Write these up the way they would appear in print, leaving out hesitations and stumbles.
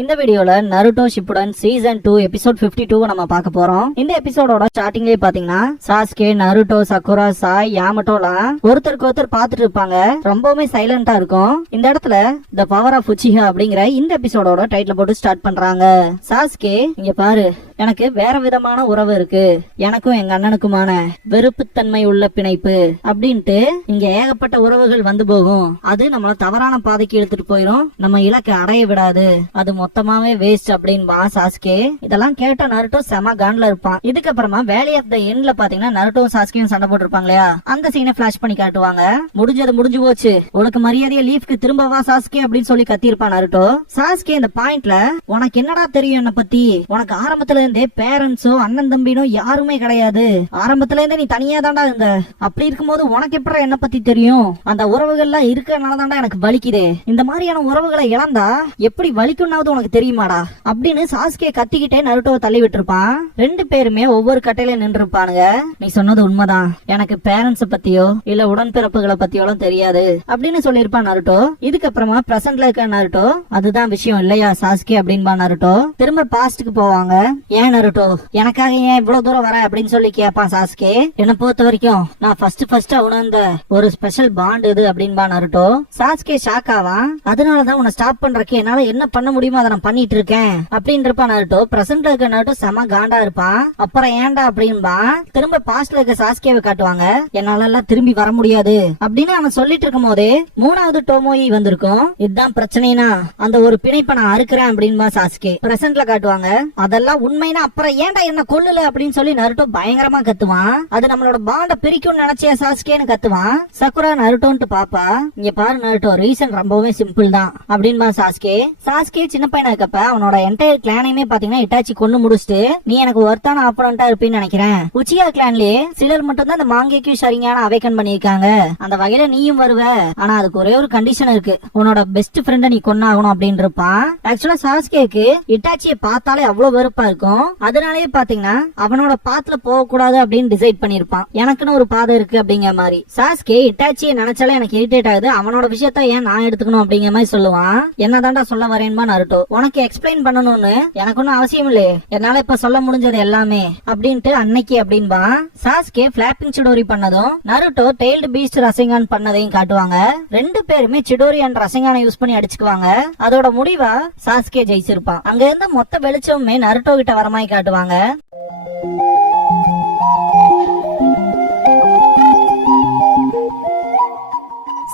இந்த வீடியோல Naruto Shippuden season 2 episode 52 நம்ம பார்க்க போறோம். இந்த எபிசோடோட ஸ்டார்டிங்லயே பாத்தீங்கன்னா சாஸ்கே, நருட்டோ, சக்குரா, சாய், யாமட்டோலாம் ஒருத்தருக்கு ஒருத்தர் பாத்துட்டு இருப்பாங்க. ரொம்பவுமே சைலண்டா இருக்கும். இந்த இடத்துல த பவர் ஆஃப் உச்சிஹா அப்படிங்கிற இந்த எபிசோடோட டைட்டில் போட்டு ஸ்டார்ட் பண்றாங்க. சாஸ்கே, இங்க பாரு, எனக்கு வேற விதமான உறவு இருக்கு, எனக்கும் எங்க அண்ணனுக்குமான வெறுப்புத்தன்மை உள்ள பிணைப்பு அப்படின்ட்டு இங்க ஏகப்பட்ட உறவுகள் வந்து போகும். அது நம்மள தவறான பாதைக்கு எடுத்துட்டு போயிடும், நம்ம இலக்கை அடைய விடாது, அது மொத்தமாவே வேஸ்ட் அப்படின்பா சாஸ்கே. இதெல்லாம் கேட்ட நருட்டோ செம கான்ல இருப்பான். இதுக்கப்புறமா வேலி ஆஃப் த எண்ட்ல பாத்தீங்கன்னா நருட்டோ சாஸ்கேயும் சண்டை போட்டிருப்பாங்க இல்லையா, அந்த சீனை பிளாஷ் பண்ணி காட்டுவாங்க. முடிஞ்சது முடிஞ்சு போச்சு, உனக்கு மரியாதையா லீஃப்க்கு திரும்ப வா சாஸ்கே அப்படின்னு சொல்லி கத்திருப்பான் நருட்டோ. சாஸ்கே இந்த பாயிண்ட்ல உனக்கு என்னடா தெரியும் என்ன பத்தி, உனக்கு ஆரம்பத்துல இருந்தே பேரண்ட்ஸோ அண்ணன் தம்பினோ யாருமே கிடையாது, ஆரம்பத்துல இருந்தே நீ தனியா தாண்டா இருந்த, அப்படி இருக்கும்போது உனக்கு எப்படி என்ன பத்தி தெரியும், அந்த உறவுகள்லாம் இருக்கனாலதான்டா எனக்கு வலிக்குதே, இந்த மாதிரியான உறவுகளை இழந்தா எப்படி வலிக்கும்னாவது உனக்கு தெரியுமாடா அப்படின்னு சாஸ்கே கத்திக்கிட்டே நருட்டோவை தள்ளி விட்டுருப்பான். ரெண்டு பேருமே ஒவ்வொரு கட்டையில நின்று இருப்பானுங்க. நீ சொன்னது உண்மைதான், எனக்கு பேரண்ட்ஸ் பத்தியோ இல்ல உடன்பிறப்புகளை பத்தியோலாம் தெரியாது அப்படின்னு சொல்லிருப்பான் நருட்டோ. இதுக்கப்புறமா பிரசன்ட்ல இருக்க நருட்டோ, அதுதான் விஷயம் இல்லையா சாஸ்கே அப்படின்பா நருட்டோ. திரும்ப பாஸ்டுக்கு போவாங்க. ஏன் நருட்டோ, எனக்காக ஏன் இவ்வளவு தூரம் வர அப்படின்னு சொல்லி கேட்பான் சாஸ்கே. என்ன பொறுத்த வரைக்கும் நான் ஃபர்ஸ்ட் உணர்ந்த ஒரு ஸ்பெஷல் பாண்ட் இது அப்படின்பா நருட்டோ. சாஸ்கே ஷாக் ஆவான். அதனாலதான் உன்னை ஸ்டாப் பண்றதுக்கு என்னால என்ன பண்ண முடியுமோ அதை நான் பண்ணிட்டு இருக்கேன் அப்படின்னு இருப்பான் நருட்டோ. பிரசன்ட்ல இருக்க நருட்டோ செம காண்டா இருப்பான். அப்புறம் ஏன்டா அப்படின்பா. திரும்ப பாஸ்ட்ல இருக்க சாஸ்கேவை காட்டுவாங்க. என்னால எல்லாம் திரும்பி வர முடியாது அப்படின்னு அவன் சொல்லிட்டு இருக்கும் போதே மூணாவது டோமோயி வந்திருக்கும். இதுதான் பிரச்சனைனா அந்த ஒரு பிணைப்பை நான் அறுக்கிறேன் அப்படின்பா சாஸ்கே. பிரசன்ட்ல காட்டுவாங்க. அதெல்லாம் உண்மைனா அப்புறம் ஏன்டா என்ன கொல்லல அப்படின்னு சொல்லி நருட்டோ பயங்கரமா கத்துவான். அது நம்மளோட பாண்ட பிரிக்கும் நினைச்சே சாஸ்கேன்னு கத்துவான். சக்குரா நருட்டோன்ட்டு பாப்பா, இங்க பாரு நருட்டோ, ரீசன் ரொம்பவே சிம்பிள் தான் அப்படின்பா சாஸ்கே. சாஸ்கே சின்ன பையனா இருக்கப்ப அவனோட என்டையர் கிளானையுமே பாத்தீங்கன்னா இட்டாச்சி கொண்டு முடிச்சுட்டு நீ எனக்கு ஒருத்தான ஆப்போனண்டா இருப்பேன்னு நினைக்கிறேன். உச்சியா கிளான்லயே சிலர் மட்டும் தான் இந்த மாங்கேக்கு சரியான அவேக்கன் பண்ணிருக்காங்க. அந்த வகையில நீயும் வருவ, ஆனா அதுக்கு ஒரே ஒரு கண்டிஷன் இருக்கு, உன்னோட பெஸ்ட் ஃப்ரெண்ட நீ கொன்னாகணும் அப்படின்னு இருப்பான். ஆக்சுவலா சாஸ்கேக்கு இட்டாச்சியை பார்த்தாலே அவ்வளவு வெறுப்பா இருக்கும். அதனாலேயே பாத்தீங்கன்னா அவனோட பாத்துல போக கூடாது அப்படின்னு டிசைட் பண்ணிருப்பான். எனக்குன்னு ஒரு பாதை இருக்கு அப்படிங்கிற மாதிரி. சாஸ்கே இட்டாச்சியை நினைச்சாலே எனக்கு இரிட்டேட் ஆகுது, அவனோட விஷயத்த ஏன் நான் எடுத்துக்கணும் அப்படிங்கிற மாதிரி சொல்லுவான். என்னதான்டா சொல்ல வரேன்பா நருட்டோ, உனக்கு எக்ஸ்பிளைன் பண்ணணும்னு எனக்கு ஒன்னும் அவசியம் இல்லையே, என்னால இப்ப சொல்ல முடிஞ்சது எல்லாமே அப்படின்ட்டு அன்னைக்கு அப்படின்பா. சாஸ்கே பிளாப்பிங் சிடோரி பண்ணதும் நருட்டோ டெய்ல்டு பீஸ்ட் ரசிங்கான் பண்ணதையும் காட்டுவாங்க. ரெண்டு பேருமே சிடோரி அண்ட் ரசிங்கானை யூஸ் பண்ணி அடிச்சுக்குவாங்க. அதோட முடிவா சாஸ்கே ஜெயிச்சிருப்பான். அங்க இருந்த மொத்த வெளிச்சமுமே நருட்டோ கிட்ட வரமாய் காட்டுவாங்க.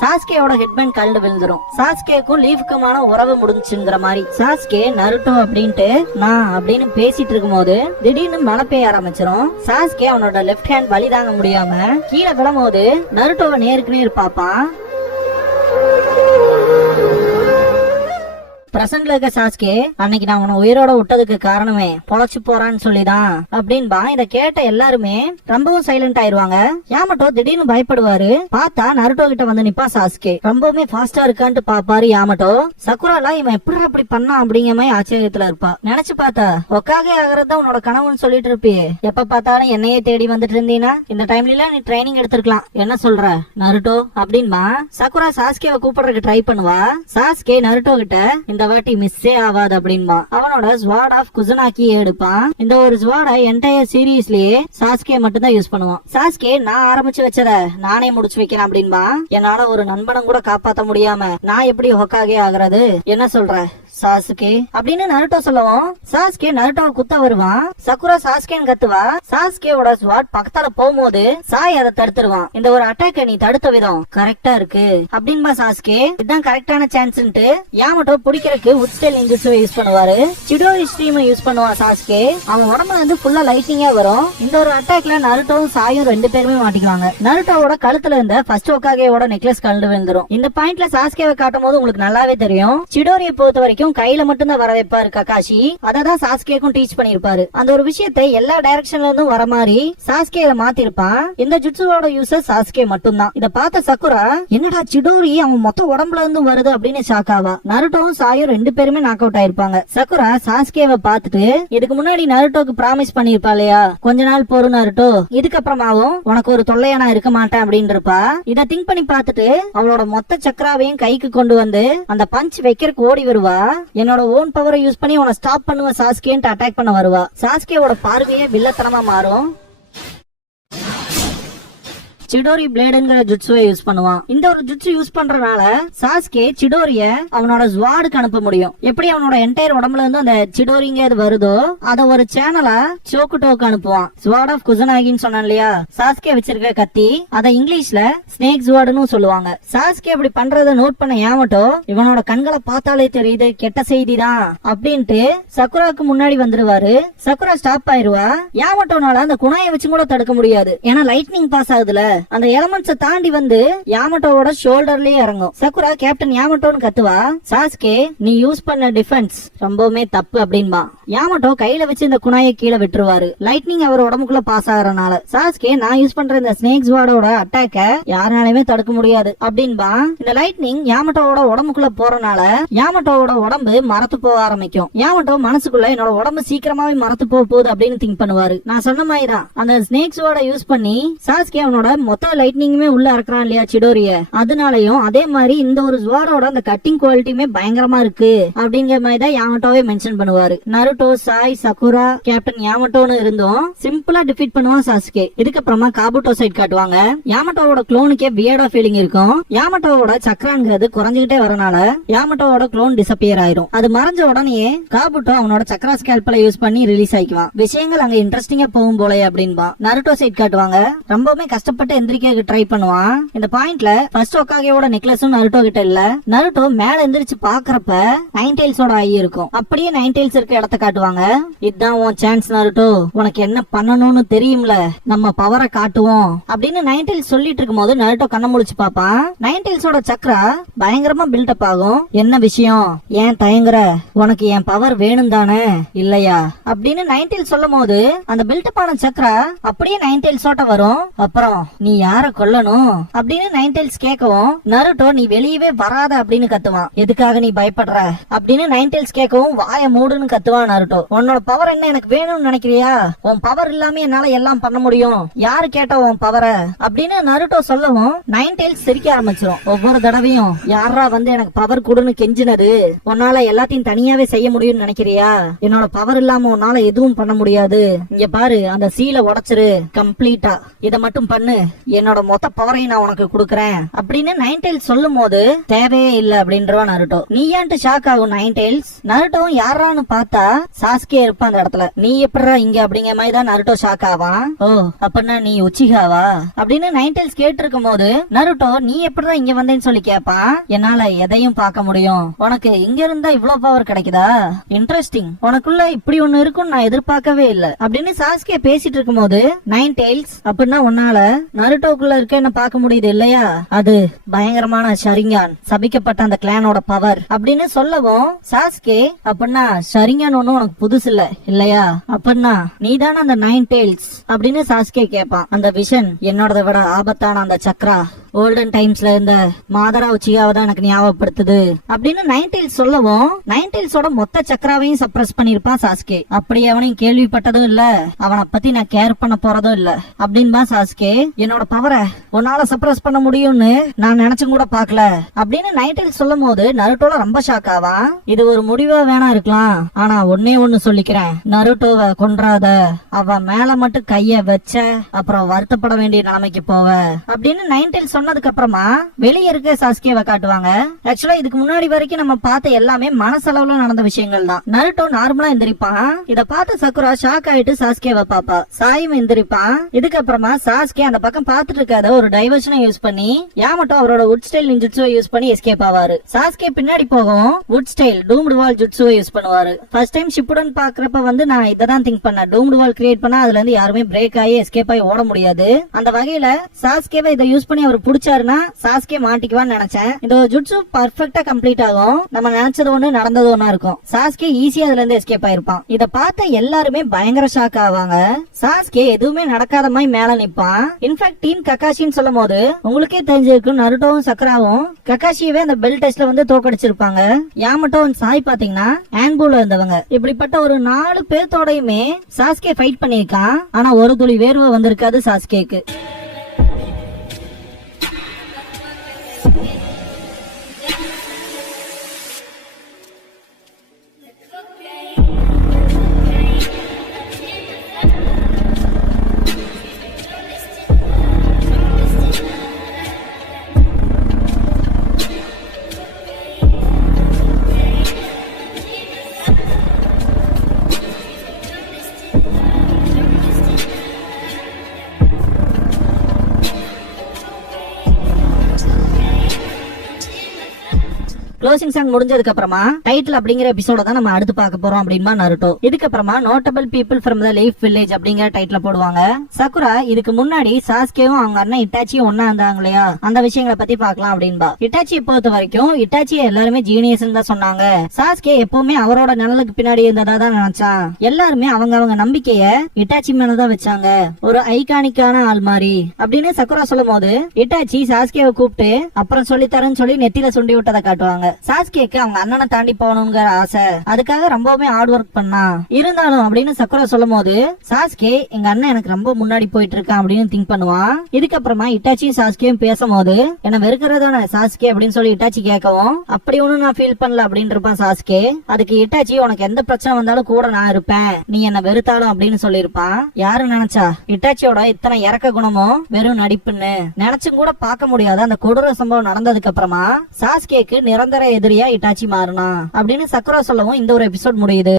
சாஸ்கேயோட ஹெட்பேண்ட் கழண்டு விழுந்துரும். சாஸ்கேக்கும் லீஃப்க்குமான உறவு முடிஞ்சுங்கிற மாதிரி சாஸ்கே நருட்டோ அப்படின்ட்டு நான் அப்படின்னு பேசிட்டு இருக்கும் போது திடீர்னு மழை பெய்ய ஆரம்பிச்சிரும். சாஸ்கே அவனோட லெப்ட் ஹேண்ட் வலி தாங்க முடியாம கீழே விழும்போது நருட்டோவை நேருக்கு நேர் பாப்பான். பிரசன்ட்ல இருக்க சாஸ்கே, அன்னைக்கு நான் உன உயிரோட விட்டதுக்கு காரணமே பொழைச்சு போறான்னு சொல்லிதான் அப்படின்பா. இத கேட்ட எல்லாருமே ரொம்பவும் சைலண்ட் ஆயிருவாங்க. யாமட்டோ திடீர்னு பயப்படுவாரு. பார்த்தா நருட்டோ கிட்ட வந்து நிப்பா சாஸ்கே. ரொம்பவுமே ஃபாஸ்டா இருக்கான்ட்டு பாப்பாரு யாமட்டோ. சக்குராலா இவன் எப்படி அப்படி பண்ணா அப்படிங்கிற மாதிரி ஆச்சரியத்துல இருப்பா. நினைச்சு பார்த்தா ஒக்காகே ஆகிறதா உன்னோட கனவுன்னு சொல்லிட்டு இருப்பியே, எப்ப பார்த்தாலும் என்னையே தேடி வந்துட்டு இருந்தீனா இந்த டைம்ல நீ ட்ரைனிங் எடுத்திருக்கலாம், என்ன சொல்ற நருட்டோ அப்படின்பா. சக்குரா சாஸ்கேவை கூப்பிடுறதுக்கு ட்ரை பண்ணுவா. சாஸ்கே நருட்டோ கிட்ட இந்த வாட்டி மிஸ்ஸே ஆகாது அப்படின்பா. அவனோட ஸ்வாட் ஆஃப் குசனாக்கி எடுப்பான். இந்த ஒரு ஸ்வாட என்டையர் சீரீஸ்லயே சாஸ்கே மட்டும் தான் யூஸ் பண்ணுவான். சாஸ்கே நான் ஆரம்பிச்சு வச்சத நானே முடிச்சு வைக்கிறேன் அப்படின்பா. என்னால ஒரு நண்பனும் கூட காப்பாத்த முடியாம நான் எப்படி ஹொக்காகே ஆகுறது, என்ன சொல்ற சாஸ்கே அப்படின்னு நருட்டோ சொல்லவும் சாஸ்கே நருட்டோவை குத்த வருவான். சக்குரா சாஸ்கேன்னு கத்துவா. சாஸ்கேவோட ஸ்வாட் பக்கத்தால போகும்போது சாய் அதை தடுத்துருவான். இந்த ஒரு அட்டாக்க நீ தடுத்த விதம் கரெக்டா இருக்கு அப்படின்பா சாஸ்கே. இதுதான் கரெக்டான சான்ஸ்ன்ட்டு யாமட்டோ பிடிக்கிறதுக்கு உட்ஸ்டைல் இன்ஜெக்ஷன் யூஸ் பண்ணுவாரு. சிடோரி ஸ்ட்ரீம் யூஸ் பண்ணுவான் சாஸ்கே. அவன் உடம்புல வந்து ஃபுல்லா லைட்டிங்கா வரும். இந்த ஒரு அட்டாக்ல நருட்டோவும் சாயும் ரெண்டு பேருமே மாட்டிக்குவாங்க. நருட்டோவோட கழுத்துல இருந்த ஃபர்ஸ்ட் ஒக்காகேவோட நெக்லஸ் கலந்து விழுந்துரும். இந்த பாயிண்ட்ல சாஸ்கேவை காட்டும் போது உங்களுக்கு நல்லாவே தெரியும், சிடோரியை பொறுத்த வரைக்கும் கையில மட்டும் தான் வர வைப்பாரு ககாஷி. அததான் சாஸ்கேக்கும் டீச் பண்ணிருப்பாரு. அந்த ஒரு விஷயத்தை எல்லா டைரக்ஷன்ல இருந்தும் வர மாதிரி சாஸ்கேல மாத்திருப்பான். இந்த ஜுட்சுவோட யூசர் சாஸ்கே மட்டும் தான். இத பார்த்த சக்குரா, என்னடா சிடோரி அவன் மொத்த உடம்புல இருந்து வருது அப்படின்னு ஷாக் ஆவா. நருட்டோவும் சாயும் ரெண்டு பேருமே நாக் அவுட் ஆயிருப்பாங்க. சக்குரா சாஸ்கேவை பார்த்துட்டு, இதுக்கு முன்னாடி நருட்டோக்கு ப்ராமிஸ் பண்ணிருப்பா இல்லையா, கொஞ்ச நாள் போரு நருட்டோ, இதுக்கப்புறமாவும் உனக்கு ஒரு தொல்லையா நான் இருக்க மாட்டேன் அப்படின்னு இருப்பா. இத திங்க் பண்ணி பார்த்துட்டு அவளோட மொத்த சக்கராவையும் கைக்கு கொண்டு வந்து அந்த பஞ்ச் வைக்கிறதுக்கு ஓடி வருவா. என்னோட ஓன் பவரை யூஸ் பண்ணி உன்னை ஸ்டாப் பண்ணுவ சாஸ்கேன்ட்டு அட்டாக் பண்ண வருவா. சாஸ்கேவோட பார்வையே வில்லத்தனமா மாறும். சிடோரி பிளேடுங்கிற ஜுட்சுவை யூஸ் பண்ணுவான். இந்த ஒரு ஜுட்சு யூஸ் பண்றதுனால சாஸ்கே சிடோரிய அவனோட ஸ்வாடுக்கு அனுப்ப முடியும். எப்படி அவனோட என்டையர் உடம்புல இருந்து அந்த சிடோரிங்க வருதோ அத ஒரு சேனலா சோக்குட்டோக்கு அனுப்புவான். ஸ்வாட் ஆஃப் குசனாகின்னு சொன்னான் இல்லையா, சாஸ்கே வச்சிருக்க கத்தி, அத இங்கிலீஷ்ல ஸ்னேக் ஸ்வாடுன்னு சொல்லுவாங்க. சாஸ்கே அப்படி பண்றத நோட் பண்ண யாமட்டோ இவனோட கண்களை பார்த்தாலே தெரியுது கெட்ட செய்தி தான் அப்படின்ட்டு சக்குராக்கு முன்னாடி வந்துருவாரு. Sakura stop ஆயிருவா. யாமட்டோனால அந்த குணாயை வச்சு கூட தடுக்க முடியாது. ஏன்னா லைட்னிங் பாஸ் ஆகுதுல, அந்த எலமெண்ட்ஸை தாண்டி வந்து யாமட்டோவோட ஷோல்டர்லயே இறங்கும். சக்குரா கேப்டன் யாமட்டோன்னு கத்துவா. சாஸ்கே நீ யூஸ் பண்ண டிஃபென்ஸ் ரொம்பவுமே தப்பு அப்படின்பா. யாமட்டோ கையில வச்சு இந்த குணாயை கீழே விட்டுருவாரு. லைட்னிங் அவர் உடம்புக்குள்ள பாஸ் ஆகறனால. சாஸ்கே நான் யூஸ் பண்ற இந்த ஸ்னேக் ஸ்வாடோட அட்டாக்க யாராலையுமே தடுக்க முடியாது அப்படின்பா. இந்த லைட்னிங் யாமட்டோவோட உடம்புக்குள்ள போறனால யாமட்டோவோட உடம்பு மரத்து போக ஆரம்பிக்கும். யாமட்டோ மனசுக்குள்ள என்னோட உடம்பு சீக்கிரமாவே மரத்து போக போகுது அப்படின்னு திங்க் பண்ணுவாரு. நான் சொன்ன மாதிரிதான் அந்த ஸ்னேக் ஸ்வாட யூஸ் பண்ணி சாஸ்கே அவனோட மொத்த லைட்னிங்குமே உள்ள இறக்குறான் இல்லையா சிடோரிய, அதனாலயும் அதே மாதிரி இந்த ஒரு ஸ்வாடோட அந்த கட்டிங் குவாலிட்டியுமே பயங்கரமா இருக்கு அப்படிங்கிற மாதிரி தான் யாமட்டோவே மென்ஷன் பண்ணுவாரு. நருட்டோ, சாய், சக்குரா, கேப்டன் யாமட்டோன்னு இருந்தும் சிம்பிளா டிஃபீட் பண்ணுவான் சாஸ்கே. இதுக்கப்புறமா காபுட்டோ சைட் காட்டுவாங்க. யாமட்டோவோட குளோனுக்கே வியர்டா ஃபீலிங் இருக்கும். யாமட்டோவோட சக்கராங்கிறது குறைஞ்சுகிட்டே வரனால யாமட்டோவோட குளோன் டிசப்பியர் ஆயிரும். அது மறைஞ்ச உடனே காபுட்டோ அவனோட சக்கரா ஸ்கேல்பல யூஸ் பண்ணி ரிலீஸ் ஆயிக்குவான். விஷயங்கள் அங்க இன்ட்ரெஸ்டிங்கா போகும் போல அப்படின்பா. நருட்டோ சைட் காட்டுவாங்க. ரொம்பவுமே கஷ்டப்பட்டு எந்திரிக்க ட்ரை பண்ணுவான். இந்த பாயிண்ட்ல ஃபர்ஸ்ட் ஒகாகேவோட நெக்லஸும் நருட்டோ கிட்ட இல்ல. நருட்டோ மேல எந்திரிச்சு பாக்குறப்ப நைன் டெயில்ஸோட ஐ இருக்கும். அப்படியே நைன் டெயில்ஸ் இருக்க இடத்த காட்டுவாங்க. இதுதான் உன் சான்ஸ் நருட்டோ, உனக்கு என்ன பண்ணணும்னு தெரியும்ல, நம்ம பவரை காட்டுவோம் அப்படின்னு நைன் டெயில்ஸ் சொல்லிட்டு இருக்கும் போது நருட்டோ கண்ண முழிச்சு பாப்பான். நைன் டெயில்ஸோட சக்கரா பயங்கரமா பில்டப் ஆகும். என்ன விஷயம், ஏன் தயங்குற, உனக்கு என் பவர் வேணும் தானே இல்லையா அப்படின்னு நைன் டெயில்ஸ் சொல்லும் போது அந்த பில்டப் ஆன சக்கரா அப்படியே நைன் டெயில்ஸோட வரும். அப்புறம் நீ யார கொல்லணும் அப்படின்னு நைன் டெயில்ஸ் கேட்கவும் நருட்டோ நீ வெளியவே வராத அப்படின்னு கத்துவான். எதுக்காக நீ பயப்படுற அப்படின்னு நைன் டெயில்ஸ் கேட்கவும் வாய மூடுன்னு கத்துவான் நருட்டோ. உன்னோட பவர் என்ன எனக்கு வேணும்னு நினைக்கிறியா, உன் பவர் இல்லாம என்னால எல்லாம் பண்ண முடியும், யாரு கேட்ட உன் பவரை அப்படின்னு நருட்டோ சொல்லவும் நைன் டெயில்ஸ் சிரிக்க ஆரம்பிச்சிடும். ஒவ்வொரு தடவையும் யாரா வந்து எனக்கு பவர் கொடுன்னு கெஞ்சினது, உன்னால எல்லாத்தையும் தனியாவே செய்ய முடியும்னு நினைக்கிறியா, என்னோட பவர் இல்லாம உன்னால எதுவும் பண்ண முடியாது, இங்க பாரு அந்த சீலை உடைச்சிரு கம்ப்ளீட்டா, இத மட்டும் பண்ணு, என்னோட மொத்த பவரையும் நான் உனக்கு கொடுக்கறேன் அப்படின்னு நைன் டெயில்ஸ் சொல்லும் போது தேவையே இல்ல அப்படின்றவா நருட்டோ. நீ ஏன்ட்டு ஷாக் ஆகும் நைன் டெயில்ஸ். நருட்டோவும் யாரான்னு பார்த்தா சாஸ்கே இருப்பான் அந்த இடத்துல. நீ எப்படா இங்க அப்படிங்கிற மாதிரி தான் நருட்டோ ஷாக் ஆவான். ஓ அப்படின்னா நீ உச்சிகாவா அப்படின்னு நைன் டெயில்ஸ் கேட்டு இருக்கும் போது நருட்டோ நீ எப்படா இங்க வந்தேன்னு சொல்லி கேட்பான். என்னால எதையும் பார்க்க முடியும், உனக்கு இங்க இருந்தா இவ்வளவு பவர் கிடைக்குதா, இன்ட்ரெஸ்டிங், உனக்குள்ள இப்படி ஒண்ணு இருக்குன்னு நான் எதிர்பார்க்கவே இல்ல அப்படின்னு சாஸ்கே பேசிட்டு இருக்கும் போது நைன் டெயில்ஸ் அப்படின்னா உன்னால நருட்டோக்குள்ள இருக்க என்ன பார்க்க முடியுது இல்லையா, அது பயங்கரமான ஷரிங்கான், சபிக்கப்பட்ட அந்த கிளானோட பவர் அப்படின்னு சொல்லவும் சாஸ்கே அப்படின்னா ஷரிங்கான் ஒண்ணும் உனக்கு புதுசு இல்ல இல்லையா, அப்படின்னா நீதான அந்த நைன் டெயில்ஸ் அப்படின்னு சாஸ்கே கேட்பான். அந்த விஷன் என்னோட விட ஆபத்தான அந்த சக்ரா கோல்டன் டைம்ஸ்ல இருந்த மாதரா உச்சிகாவை தான் எனக்கு ஞாபகப்படுத்துது அப்படின்னு நைன் டெயில்ஸ் சொல்லவும் நைன் டெயில்ஸோட மொத்த சக்கராவையும் சப்ரஸ் பண்ணிருப்பான் சாஸ்கே. அப்படி அவனையும் கேள்விப்பட்டதும் இல்ல, அவனை பத்தி நான் கேர் பண்ண போறதும் இல்ல அப்படின்பா சாஸ்கே. என்னோட பவரை உன்னால சப்ரஸ் பண்ண முடியும்னு நான் நினைச்சும் கூட பாக்கல அப்படின்னு நைன் டெயில்ஸ் சொல்லும் போது நருட்டோல ரொம்ப ஷாக் ஆவான். இது ஒரு முடிவா வேணா இருக்கலாம், ஆனா ஒன்னே ஒண்ணு சொல்லிக்கிறேன், நருட்டோவை கொன்றாத, அவ மேல மட்டும் கைய வச்ச அப்புறம் வருத்தப்பட வேண்டிய நிலைமைக்கு போவ அப்படின்னு நைன் டெயில்ஸ் சொன்னதுக்கு அப்புறமா வெளியே இருக்க சாஸ்கேவை காட்டுவாங்க. ஆக்சுவலா இதுக்கு முன்னாடி வரைக்கும் நம்ம பார்த்த எல்லாமே மனசளவுல நடந்த விஷயங்கள் தான். நருட்டோ நார்மலா எந்திரிப்பான். இத பார்த்து சக்குரா ஷாக் ஆயிட்டு சாஸ்கேவை பாப்பா. சாயும் எந்திரிப்பான். இதுக்கப்புறமா சாஸ்கே அந்த பக்கம் பார்த்துட்டு இருக்காத ஒரு டைவர்ஷனை யூஸ் பண்ணி யாமட்டோ அவரோட வுட் ஸ்டைல் நிஞ்சுட்சுவை யூஸ் பண்ணி எஸ்கேப் ஆவாரு. சாஸ்கே பின்னாடி போகவும் வுட் ஸ்டைல் டூம்டு வால் ஜுட்சுவை யூஸ் பண்ணுவாரு. ஃபர்ஸ்ட் டைம் ஷிப்புடன் பாக்குறப்ப வந்து நான் இததான் திங்க் பண்ணேன், டூம்டு வால் கிரியேட் பண்ணா அதுல இருந்து யாருமே பிரேக் ஆகி எஸ்கேப் ஆகி ஓட முடியாது. அந்த வகையில சாஸ்கேவை இதை யூஸ் பண்ணி அவர் புடிச்சாருன்னா சாஸ்கே மாட்டிக்குவான்னு நினைச்சேன். இந்த ஜுட்சு பர்ஃபெக்ட்டா கம்ப்ளீட் ஆகும். நம்ம நினைச்சது ஒண்ணு நடந்தது ஒண்ணா இருக்கும். சாஸ்கே ஈஸியா அதுல இருந்து எஸ்கேப் ஆயிருப்பான். இத பார்த்த எல்லாருமே பயங்கர ஷாக் ஆவாங்க. சாஸ்கே எதுவுமே நடக்காத மாதிரி மேல நிப்பான். இன்ஃபேக்ட் டீம் ககாஷின்னு சொல்லும் போது உங்களுக்கே தெரிஞ்சிருக்கு நருட்டோவும் சக்கராவும் ககாஷியவே அந்த பெல் டெஸ்ட்ல வந்து தோக்கடிச்சிருப்பாங்க. யாமட்டோ சாய் பாத்தீங்கன்னா ஆன்பூல இருந்தவங்க. இப்படிப்பட்ட ஒரு 4 பேர்த்தோடையுமே சாஸ்கே ஃபைட் பண்ணிருக்கான். ஆனா ஒரு துளி வேர்வை வந்திருக்காது சாஸ்கேக்கு. க்ளோசிங் சாங் முடிஞ்சதுக்கு அப்புறமா டைட்டில் அப்படிங்கிற எபிசோட தான் நம்ம அடுத்து பார்க்க போறோம் அப்படின்னா நருட்டோ. இதுக்கப்புறமா notable people from the leaf village அப்படிங்கிற டைட்டில் போடுவாங்க. சக்குரா இதுக்கு முன்னாடி சாஸ்கேவும் அவங்க அண்ணன் இட்டாச்சியும் ஒன்னா இருந்தாங்க இல்லையா, அந்த விஷயங்களை பத்தி பார்க்கலாம் அப்படின்பா. இட்டாச்சியை பொறுத்த வரைக்கும் இட்டாச்சியை எல்லாருமே ஜீனியஸ் தான் சொன்னாங்க. சாஸ்கே எப்பவுமே அவரோட நிழலுக்கு பின்னாடி இருந்ததா தான் நினைச்சான். எல்லாருமே அவங்க நம்பிக்கைய இட்டாச்சி மேலதான் வச்சாங்க, ஒரு ஐகானிக்கான ஆள் மாதிரி அப்படின்னு சக்குரா சொல்லும் போது இட்டாச்சி சாஸ்கேவை கூப்பிட்டு அப்புறம் சொல்லித்தரேன்னு சொல்லி நெத்தில சுண்டி விட்டதை காட்டுவாங்க. சாஸ்கேக்கு அவங்க அண்ணனை தாண்டி போகணுங்கிற ஆசை, அதுக்காக ரொம்பவுமே ஹார்ட் ஒர்க் பண்ணா. இருந்தாலும் அப்படின்னு சக்குரா சொல்லும் போது சாஸ்கே எங்க அண்ணன் எனக்கு ரொம்ப முன்னாடி போயிட்டு இருக்கான் அப்படின்னு திங்க் பண்ணுவான். இதுக்கப்புறமா இட்டாச்சியும் சாஸ்கேயும் பேசும்போது என்ன வெறுக்கிறதான சாஸ்கே அப்படின்னு சொல்லி இட்டாச்சி கேட்கவும், அப்படி ஒண்ணும் நான் ஃபீல் பண்ணல அப்படின்னு இருப்பான் சாஸ்கே. அதுக்கு இட்டாச்சி உனக்கு எந்த பிரச்சனை வந்தாலும் கூட நான் இருப்பேன், நீ என்ன வெறுத்தாலும் அப்படின்னு சொல்லியிருப்பான். யாரு நினைச்சா இட்டாச்சியோட இத்தனை இறக்க குணமும் வெறும் நடிப்புன்னு நினைச்சும் கூட பார்க்க முடியாத அந்த கொடூர சம்பவம் நடந்ததுக்கு அப்புறமா சாஸ்கேக்கு நிரந்தர எதிரியா இட்டாச்சி மாறினா அப்படின்னு சக்குரா சொல்லவும் இந்த ஒரு எபிசோட் முடியுது.